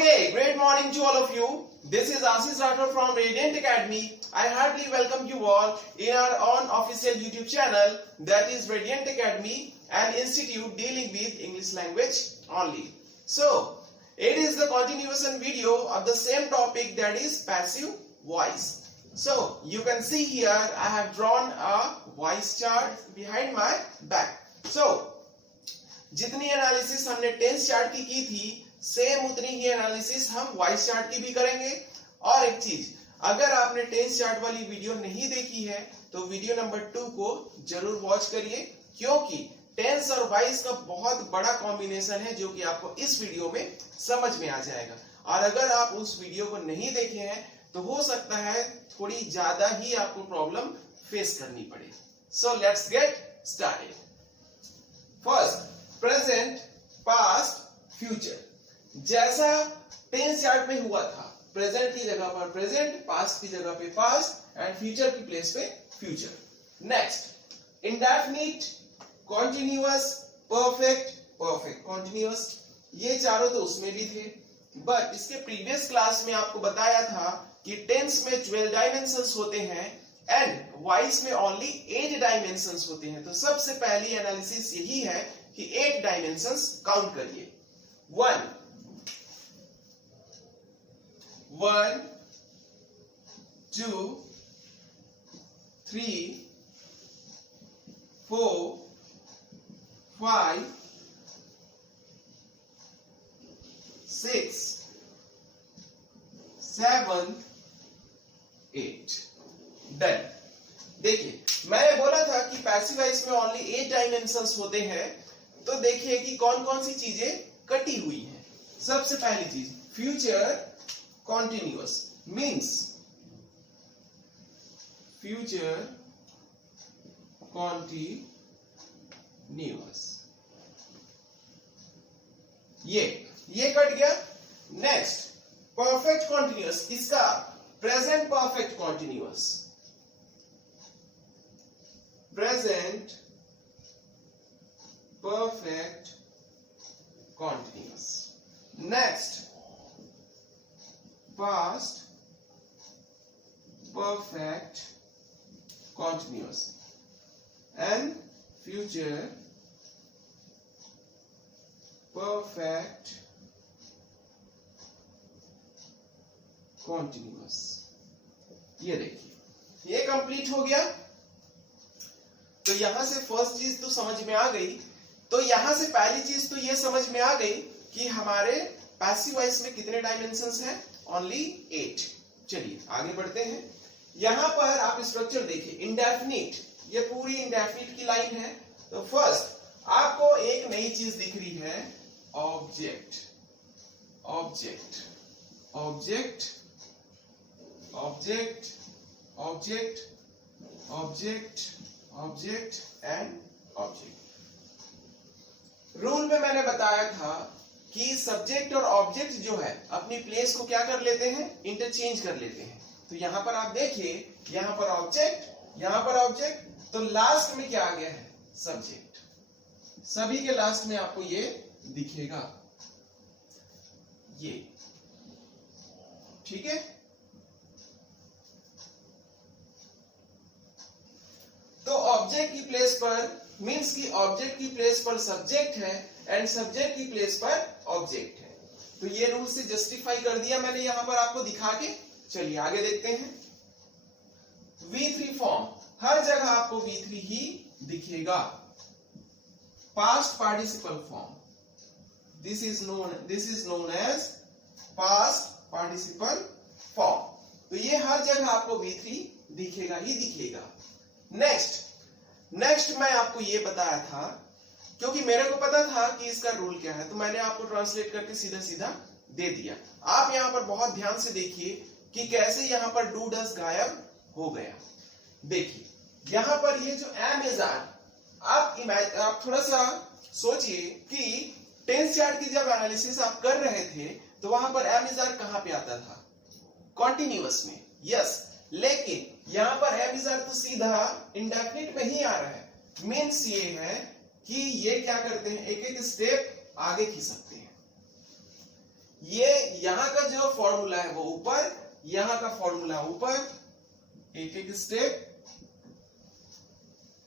Okay, great morning to all of you. This is Ashish Rathod from Radiant Academy. I heartily welcome you all in our own official YouTube channel, that is Radiant Academy, an institute dealing with English language only. So, it is the continuation video of the same topic, that is passive voice. So, you can see here I have drawn a voice chart behind my back. So, जितनी analysis हमने tense chart की थी, same उतनी ही analysis हम voice chart की भी करेंगे। और एक चीज, अगर आपने टेंस चार्ट वाली वीडियो नहीं देखी है तो वीडियो नंबर 2 को जरूर वॉच करिए, क्योंकि टेंस और वॉइस का बहुत बड़ा कॉम्बिनेशन है जो कि आपको इस वीडियो में समझ में आ जाएगा। और अगर आप उस वीडियो को नहीं देखे हैं तो हो सकता है थोड़ी ज्यादा ही आपको प्रॉब्लम फेस करनी पड़े। So let's get started. First, present, past, future. जैसा टेंस चार्ट में हुआ था, प्रेजेंट की जगह पर प्रेजेंट, पास्ट की जगह पे पास्ट एंड फ्यूचर की प्लेस पे future. Next, indefinite, continuous, perfect, perfect continuous, ये चारों तो उसमें भी थे, बट इसके प्रीवियस क्लास में आपको बताया था कि टेंस में 12 डायमेंशंस होते हैं एंड वॉइस में ओनली 8 डायमेंशंस होते हैं। तो सबसे पहली एनालिसिस यही है कि 8 डायमेंशंस काउंट करिए। 1 2 3 4 5 6 7 8। डन। देखिए, मैंने बोला था कि पैसिव वॉइस में ओनली 8 डायमेंशंस होते हैं, तो देखिए कि कौन कौन सी चीजें कटी हुई हैं। सबसे पहली चीज, future continuous means future continuous, ये कट गया। नेक्स्ट, परफेक्ट कॉन्टिन्यूअस, इसका present perfect continuous, present perfect continuous। next, past perfect continuous and future perfect continuous। ये देखिए, ये कंप्लीट हो गया। तो यहां से फर्स्ट चीज तो समझ में आ गई। तो यहां से पहली चीज तो ये समझ में आ गई कि हमारे पैसिव वॉइस में कितने डायमेंशंस हैं, ओनली 8। चलिए आगे बढ़ते हैं। यहां पर आप स्ट्रक्चर देखिए, इंडेफिनिट, ये पूरी इंडेफिनिट की लाइन है। तो फर्स्ट आपको एक नई चीज दिख रही है, object, object, object, object, object, object, object and object. Rule में मैंने बताया था कि सब्जेक्ट और ऑब्जेक्ट जो है अपनी प्लेस को क्या कर लेते हैं, इंटरचेंज कर लेते हैं। तो यहां पर आप देखिए, यहां पर ऑब्जेक्ट, यहां पर ऑब्जेक्ट, तो लास्ट में क्या आ गया है, सब्जेक्ट। सभी के लास्ट में आपको ये दिखेगा, ये ठीक है। तो ऑब्जेक्ट की प्लेस पर मीन्स कि ऑब्जेक्ट की प्लेस पर सब्जेक्ट है एंड सब्जेक्ट की प्लेस पर ऑब्जेक्ट है। तो ये रूल से जस्टिफाई कर दिया मैंने यहां पर आपको दिखा के। चलिए आगे देखते हैं। V3 फॉर्म, हर जगह आपको V3 ही दिखेगा। Past participle form, this is known as past participle form. तो ये हर जगह आपको V3 दिखेगा ही दिखेगा। नेक्स्ट मैं आपको ये बताया था, क्योंकि मेरे को पता था कि इसका रूल क्या है, तो मैंने आपको ट्रांसलेट करके सीधा सीधा दे दिया। आप यहां पर बहुत ध्यान से देखिए कि कैसे यहां पर डू डस गायब हो गया। देखिए, यहां पर ये जो एम इज आर, आप थोड़ा सा सोचिए कि टेंस चार्ट की जब एनालिसिस आप कर रहे थे तो वहां पर एम इज आर कहां पे आता था, कॉन्टिन्यूअस में, यस। लेकिन यहां पर एम इज आर तो सीधा इंडेफिनिट में ही आ रहा है। मीन्स ये है कि ये क्या करते हैं, एक एक स्टेप आगे खींच सकते हैं। ये यहां का जो फॉर्मूला है वो ऊपर, यहां का फॉर्मूला ऊपर, एक एक स्टेप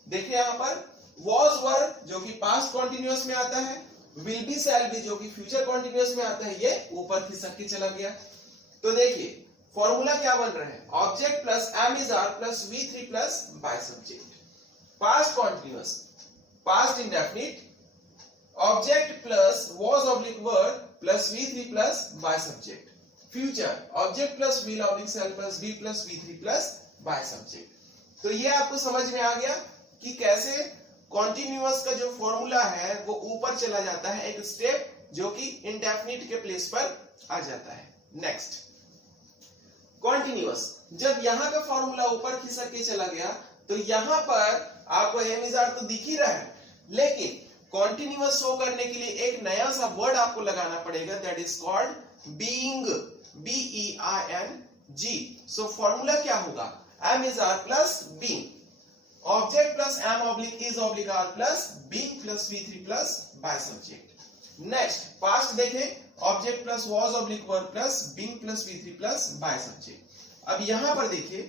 देखिए। यहां पर वॉज वर जो कि पास्ट कॉन्टिन्यूअस में आता है, विल बी शैल बी जो कि फ्यूचर कॉन्टिन्यूअस में आता है, ये ऊपर खिसक के चला गया। तो देखिए फॉर्मूला क्या बन रहा है, object plus am is are plus V3 plus by subject. Past continuous, past indefinite, object plus was oblique were plus V3 plus by subject. Future, object plus will oblique shall plus be plus V3 plus by subject. तो ये आपको समझ में आ गया कि कैसे continuous का जो फॉर्मूला है वो ऊपर चला जाता है एक स्टेप, जो कि इंडेफिनिट के प्लेस पर आ जाता है। नेक्स्ट, कॉन्टिन्यूअस, जब यहां का फॉर्मूला ऊपर खिसक के चला गया तो यहां पर आपको एम इज आर तो दिख ही रहा है, लेकिन कॉन्टिन्यूअस शो करने के लिए एक नया सा वर्ड आपको लगाना पड़ेगा, that is called being, BEING। So formula क्या होगा, am is are plus being, object plus am oblique is oblique are plus being plus V3 plus by subject. Next, past देखें, object plus was oblique were plus being plus V3 plus by subject. अब यहां पर देखिए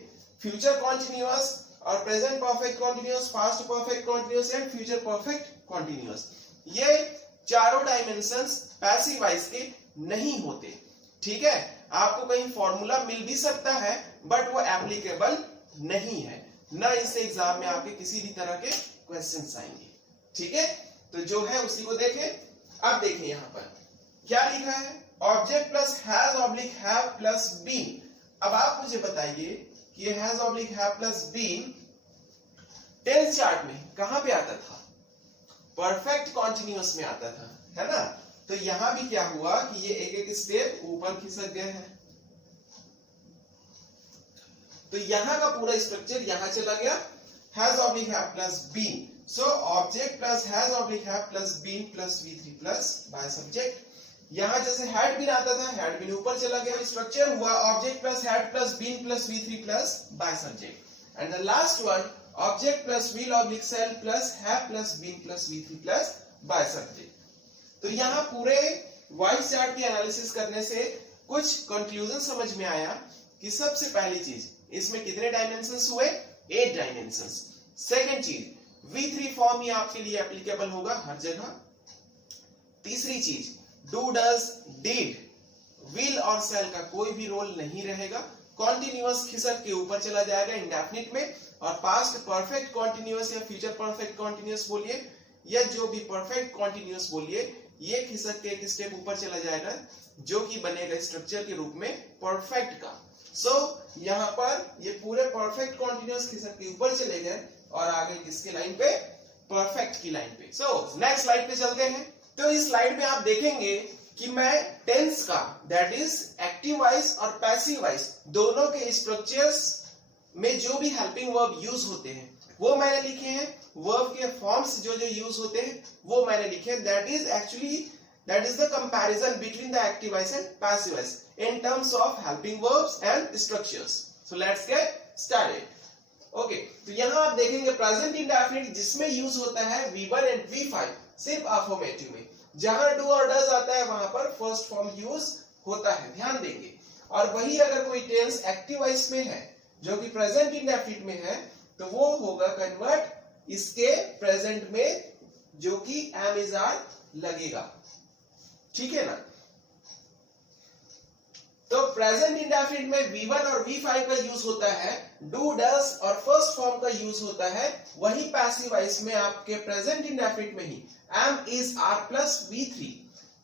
future continuous और present perfect continuous, past perfect continuous and future perfect continuous, ये चारों dimensions passive voice के नहीं होते। ठीक है, आपको कहीं फॉर्मूला मिल भी सकता है बट वो एप्लीकेबल नहीं है, ना इससे एग्जाम में आपके किसी भी तरह के क्वेश्चंस आएंगे। ठीक है, तो जो है उसी को देखें। अब देखें यहां पर क्या लिखा है, object plus has oblique have plus been. अब आप मुझे बताइए कि ये has oblique have plus been tense chart में कहां पे आता था, परफेक्ट कॉन्टिन्यूअस में आता था, है ना। तो यहां भी क्या हुआ कि ये एक एक स्टेप ऊपर खिसक गए हैं, तो यहां का पूरा स्ट्रक्चर यहां चला गया, has oblique have plus been. So object plus has oblique have plus been plus V3 plus by subject. यहां जैसे हैड बीन आता था, हैड बीन ऊपर चला गया, स्ट्रक्चर हुआ object plus had plus been plus V3 plus by subject. And the last one, object plus will oblique shall plus have plus been plus V3 plus by subject. तो यहाँ पूरे voice chart की analysis करने से कुछ conclusion समझ में आया कि सबसे पहली चीज, इसमें कितने डायमेंशंस हुए, 8 डायमेंशंस। सेकंड चीज, V3 फॉर्म ही आपके लिए एप्लीकेबल होगा हर जगह। तीसरी चीज, डू डज डिड विल और शैल का कोई भी रोल नहीं रहेगा, कॉन्टिन्यूअस खिसक के ऊपर चला जाएगा इंडेफिनिट में, और पास्ट परफेक्ट कॉन्टिन्यूअस या फ्यूचर परफेक्ट कॉन्टिन्यूअस बोलिए या जो भी परफेक्ट कॉन्टिन्यूअस बोलिए, ये खिसक के एक स्टेप ऊपर चला जाएगा जो कि बनेगा स्ट्रक्चर के रूप में परफेक्ट का। सो यहाँ पर ये पूरे परफेक्ट कॉन्टिन्यूअस खिसक के ऊपर चले गए और आगे किसके लाइन पे, परफेक्ट की लाइन पे। सो नेक्स्ट स्लाइड पे चलते हैं। तो इस स्लाइड में आप देखेंगे कि मैं टेंस का, दैट इज एक्टिव वॉइस और पैसिव वॉइस, दोनों के स्ट्रक्चर्स में जो भी हेल्पिंग वर्ब यूज होते हैं वो मैंने लिखे हैं, वर्ब के फॉर्म्स जो जो यूज होते हैं वो मैंने लिखे। That is the comparison between the active voice and passive voice in terms of helping verbs and structures. So let's get started. Okay, तो यहां आप देखेंगे प्रेजेंट इंडेफिनिट जिसमें यूज होता है V1 एंड V5 सिर्फ अफर्मेटिव में, जहां डू और डज आता है वहां पर फर्स्ट फॉर्म यूज होता है, ध्यान देंगे। और वही अगर कोई टेंस एक्टिव वॉइस में है जो कि प्रेजेंट इंडेफिनिट में है तो वो होगा कन्वर्ट इसके प्रेजेंट में जो कि एम इज आर लगेगा। ठीक है ना। तो प्रेजेंट इंडेफिनिट में V1 और V5 का यूज होता है, डू डज और फर्स्ट फॉर्म का यूज होता है, वही पैसिव वॉइस में आपके प्रेजेंट इंडेफिनिट में ही am is are plus V3।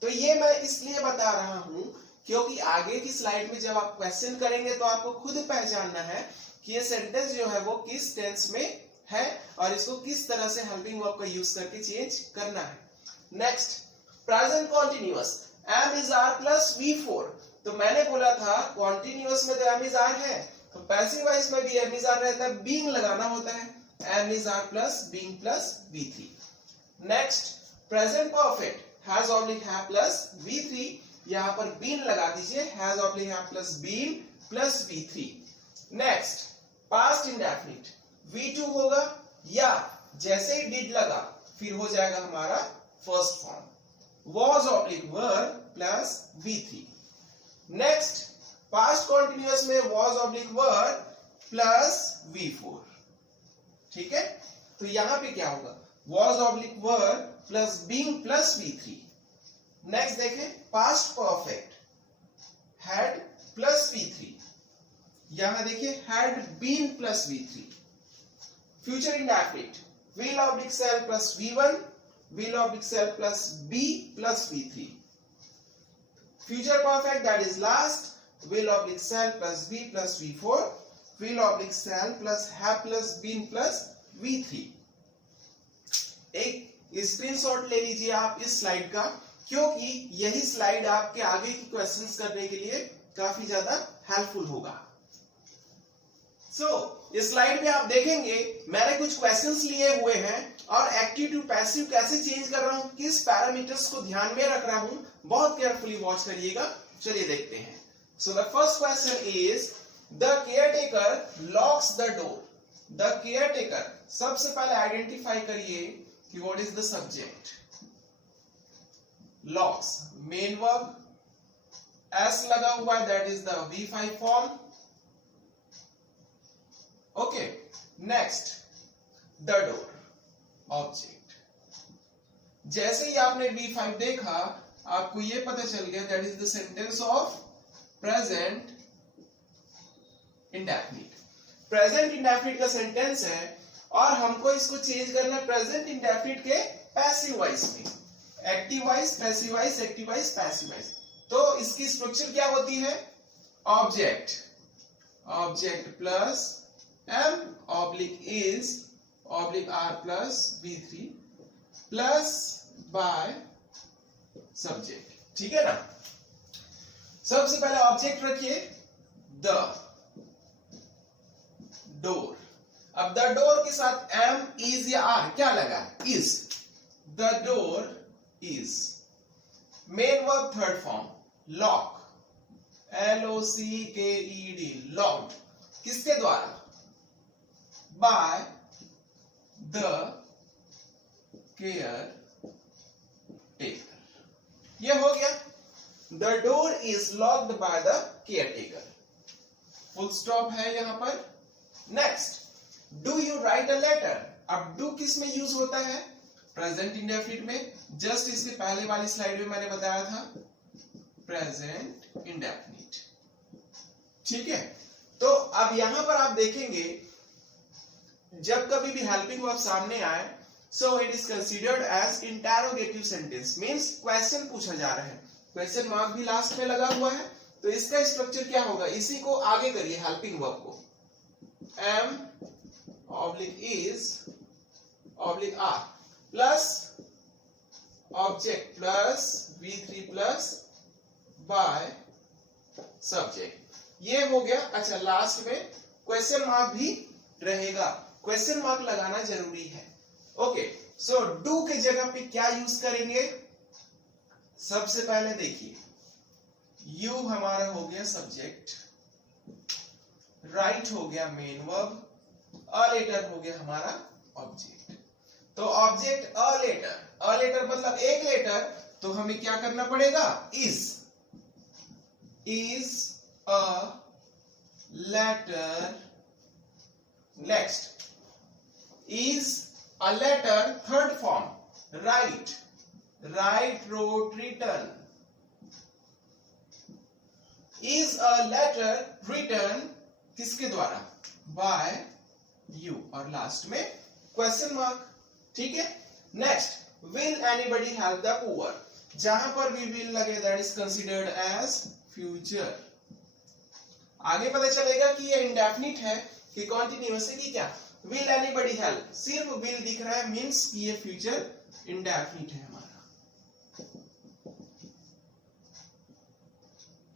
तो ये मैं इसलिए बता रहा हूं क्योंकि आगे की स्लाइड में जब आप क्वेश्चन करेंगे तो आपको खुद पहचानना है कि ये सेंटेंस जो है वो किस टेंस में है और इसको किस तरह से हेल्पिंग वर्ब का यूज करके चेंज करना है। Next, present continuous, am is are plus V4। तो मैंने बोला था कॉन्टिन्यूअस में तो एम इज आर है, तो पैसिव वॉइस में भी एम इज आर रहता है, बीइंग लगाना होता है, am is are plus being plus V3। Next, present perfect, has oblique have plus V3, यहां पर बीन लगा दीजिए, has oblique have plus been plus V3। Next, past indefinite V2 होगा, या जैसे ही डिड लगा फिर हो जाएगा हमारा first form, was oblique were plus V3। Plus में was oblique were plus V4। ठीक है, तो यहां पे क्या होगा, was oblique were plus being plus V3। Next देखें, past perfect had plus V3, यहां देखिए had been plus V3। Future indefinite will oblique shall plus V1, will oblique shall plus B plus V3। Future perfect that is last will oblique shall plus B plus V4, will oblique shall plus have plus been plus V3। एक screenshot ले लीजिए आप इस slide का, क्योंकि यही slide आपके आगे की क्वेश्चंस करने के लिए काफी ज्यादा हेल्पफुल होगा। इस स्लाइड में आप देखेंगे मैंने कुछ क्वेश्चंस लिए हुए हैं और एक्टिव टू पैसिव कैसे चेंज कर रहा हूं, किस पैरामीटर्स को ध्यान में रख रहा हूं, बहुत केयरफुली वॉच करिएगा। चलिए देखते हैं। So the first question is the caretaker locks the door. The caretaker, सबसे पहले आइडेंटिफाई करिए कि what is the subject. Locks main verb, S लगा हुआ है that is the V5 form. Okay, next the door object. जैसे ही आपने V5 देखा आपको ये पता चल गया that is the sentence of present indefinite. Present indefinite का सेंटेंस है और हमको इसको चेंज करना है प्रेजेंट इंडेफिनिट के पैसिव वॉइस में। Active voice, passive voice, active voice, passive voice. तो इसकी स्ट्रक्चर क्या होती है, object, object plus M oblique is oblique R plus V3 plus by subject. ठीक है ना। सबसे पहले ऑब्जेक्ट रखिए द डोर। अब द डोर के साथ M is या R क्या लगा, is। The door is। Main verb third form lock, LOCKED, locked. किसके द्वारा, by the caretaker। ये हो गया, the door is locked by the caretaker। Full stop है यहां पर। Next, do you write a letter। अब do किस में यूज होता है, प्रेजेंट इंडेफिनिट में। जस्ट इसके पहले वाली स्लाइड में मैंने बताया था प्रेजेंट इंडेफिनिट। ठीक है, तो अब यहां पर आप देखेंगे जब कभी भी हेल्पिंग वर्ब सामने आए, so it is considered as interrogative sentence, means question पूछा जा रहा है। क्वेश्चन मार्क भी लास्ट में लगा हुआ है, तो इसका स्ट्रक्चर क्या होगा, इसी को आगे करिए हेल्पिंग वर्ब को। M oblique is oblique R plus object plus V3 plus by subject. ये हो गया। अच्छा, लास्ट में क्वेश्चन मार्क भी रहेगा, क्वेश्चन मार्क लगाना जरूरी है। ओके, सो डू के जगह पे क्या यूज करेंगे, सबसे पहले देखिए यू हमारा हो गया सब्जेक्ट, राइट हो गया मेन वर्ब, अ लेटर हो गया हमारा ऑब्जेक्ट। तो ऑब्जेक्ट अ लेटर मतलब एक लेटर, तो हमें क्या करना पड़ेगा, is a letter. Next, is a letter third form, write wrote written। is a letter written किसके द्वारा, by you, और लास्ट में क्वेश्चन मार्क। ठीक है। Next, will anybody help the poor। जहां पर भी will लगे that is considered as future. आगे पता चलेगा कि ये इंडेफिनिट है कि कॉन्टिन्यूअस है कि क्या। will anybody help, सिर्फ will दिख रहा है, मीन्स कि ये फ्यूचर इंडेफिनिट है हमारा।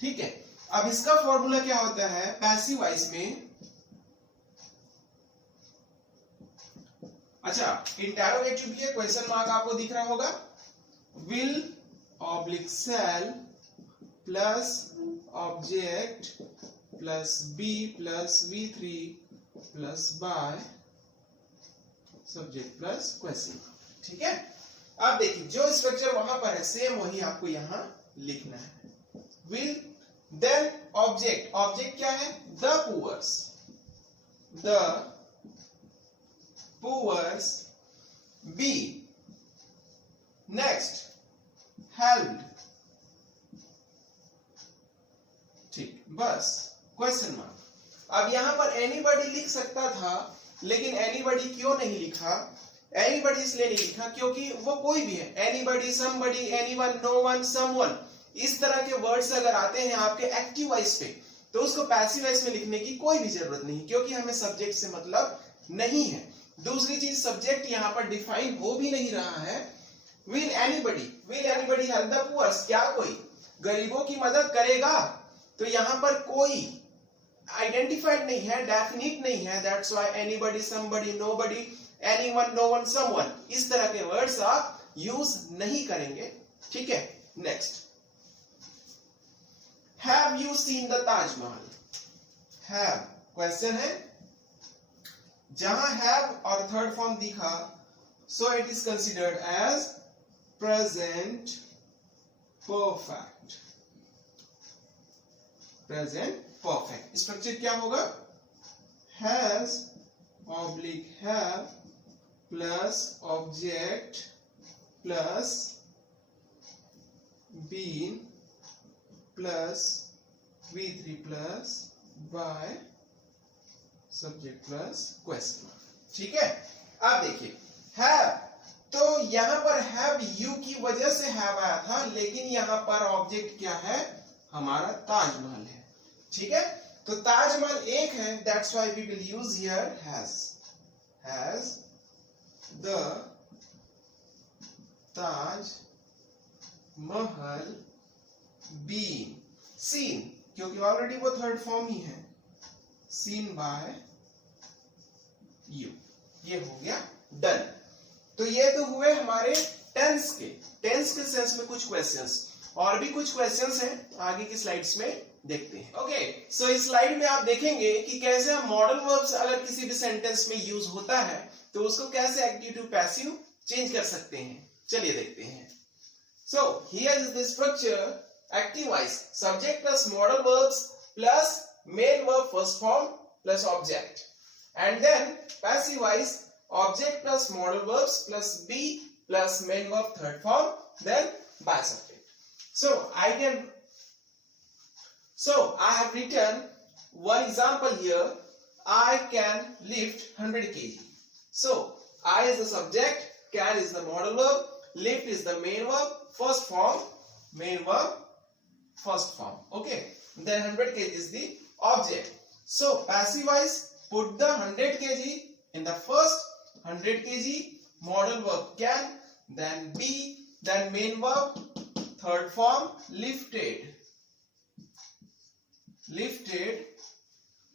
ठीक है। अब इसका फॉर्मूला क्या होता है पैसिव वॉइस में। अच्छा, इंटेरोगेटिव भी है, क्वेश्चन मार्क आपको दिख रहा होगा। will oblique shall plus object plus B plus V3 plus by subject plus question. ठीक है। अब देखिए जो स्ट्रक्चर वहां पर है सेम वही आपको यहां लिखना है। will, then ऑब्जेक्ट, ऑब्जेक्ट क्या है? The poors, the poors, be next helped, ठीक, बस क्वेश्चन मार्क। अब यहां पर एनीबॉडी लिख सकता था, लेकिन एनीबॉडी क्यों नहीं लिखा? एनीबॉडी इसलिए नहीं लिखा क्योंकि वो कोई भी है, anybody, somebody, anyone, no one, someone, इस तरह के वर्ड्स अगर आते हैं आपके एक्टिव वॉइस पे, तो उसको पैसिव वॉइस में लिखने की कोई भी जरूरत नहीं, क्योंकि हमें सब्जेक्ट से मतलब नहीं है। दूसरी चीज, सब्जेक्ट यहाँ पर डिफाइन हो भी नहीं रहा है। Will anybody help the poors, क्या कोई गरीबों की मदद करेगा? तो यहाँ पर कोई आइडेंटिफाइड नहीं है, डेफिनिट नहीं है, that's why anybody, somebody, nobody, anyone, no one, someone, इस तरह के वर्ड्स आप यूज नहीं करेंगे, ठीक है। Next, have you seen the Taj Mahal? Have question है, जहां हैव और थर्ड फॉर्म दिखा, so it is considered as present perfect, present perfect. Structure क्या होगा? Has oblique have plus object plus been plus V3 plus by subject plus question mark, ठीक है। अब देखिए हैव, तो यहां पर हैव यू की वजह से हैव आया था, लेकिन यहां पर ऑब्जेक्ट क्या है? हमारा ताजमहल है, ठीक है। तो ताजमहल एक है, that's why we will use here has the Taj Mahal been seen, क्योंकि ऑलरेडी वो थर्ड फॉर्म ही है, सीन बाय यू, ये हो गया डन। तो ये तो हुए हमारे टेंस के सेंस में कुछ क्वेश्चंस, और भी कुछ क्वेश्चंस हैं, आगे की स्लाइड्स में देखते हैं। ओके, सो इस स्लाइड में आप देखेंगे कि कैसे हम मॉडल वर्ब्स अगर किसी भी सेंटेंस में यूज होता है तो उसको कैसे एक्टिव टू पैसिव चेंज कर सकते हैं। चलिए देखते हैं। So here is the structure, active voice, subject plus modal verbs plus main verb first form plus object, and then passive voice, object plus modal verbs plus be plus main verb third form, then by subject. So I have written one example here. I can lift 100 kg. So I is the subject, can is the modal verb, lift is the main verb, first form, main verb, first form. Okay. Then 100 kg is the object. So passive wise, put the 100 kg in the first 100 kg, modal verb can, then be, then main verb, third form, lifted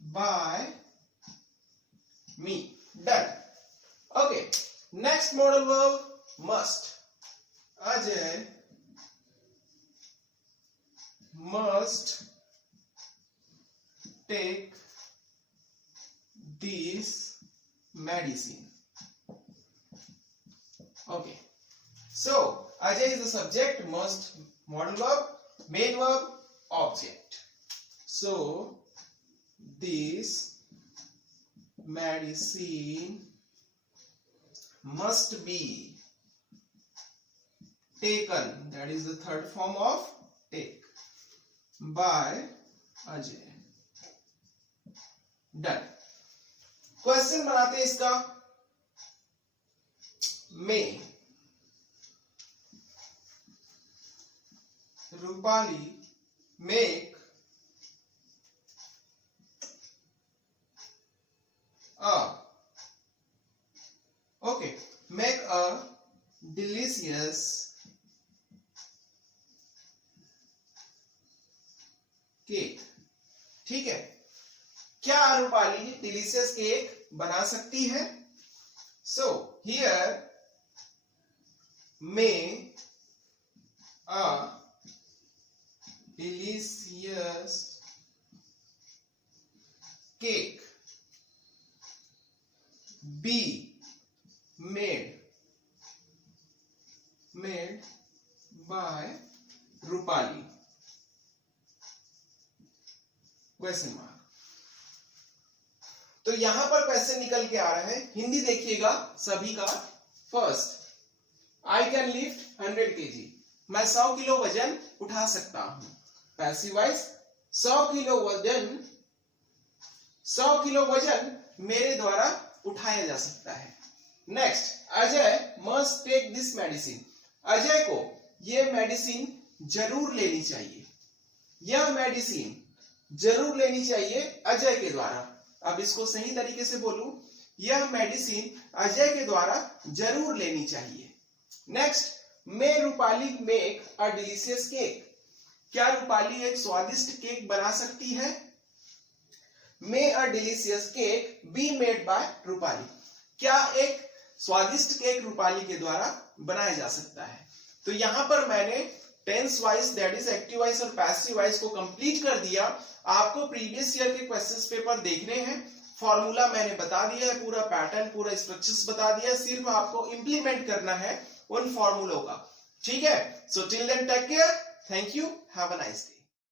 by me. Done. Okay. Next modal verb, must. Ajay must take this medicine. Okay. So Ajay is the subject, must modal verb, main verb, object. So this medicine must be taken, that is the third form of take, by Ajay. Done. Question बनाते हैं इसका. May Rupali make a delicious cake. ठीक है, क्या Rupali delicious cake बना सकती है? So here may a delicious cake be made by Rupali. Question mark. तो यहां पर क्वेश्चन निकल के आ रहा है, हिंदी देखिएगा सभी का। First, I can lift 100 kg, मैं 100 किलो वजन उठा सकता हूं। पैसिव वॉइस, 100 किलो वजन मेरे द्वारा उठाया जा सकता है। Next, Ajay must take this medicine, Ajay को यह मेडिसिन जरूर लेनी चाहिए, यह मेडिसिन जरूर लेनी चाहिए अजय के द्वारा। अब इसको सही तरीके से बोलूं, यह मेडिसिन अजय के द्वारा जरूर लेनी चाहिए। Next, may Rupali make a delicious cake, क्या रूपाली एक स्वादिष्ट केक बना सकती है? May a delicious cake be made by Rupali, क्या एक स्वादिष्ट केक रूपाली के द्वारा बनाया जा सकता है? तो यहां पर मैंने tense wise, that is active wise और पैसिव वाइज को कंप्लीट कर दिया। आपको प्रीवियस ईयर के क्वेश्चंस पेपर देखने हैं, फॉर्मूला मैंने बता दिया है, पूरा पैटर्न, पूरा स्ट्रक्चर्स बता दिया है, सिर्फ आपको इंप्लीमेंट करना है उन फॉर्मूलों का। ठीक है, so till then take care, thank you, have a nice day.